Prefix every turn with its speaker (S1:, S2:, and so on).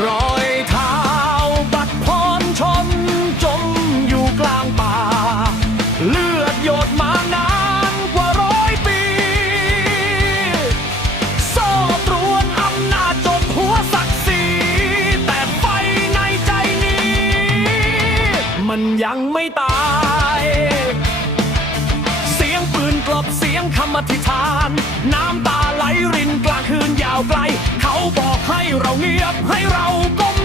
S1: wrong. บให้เราก้ม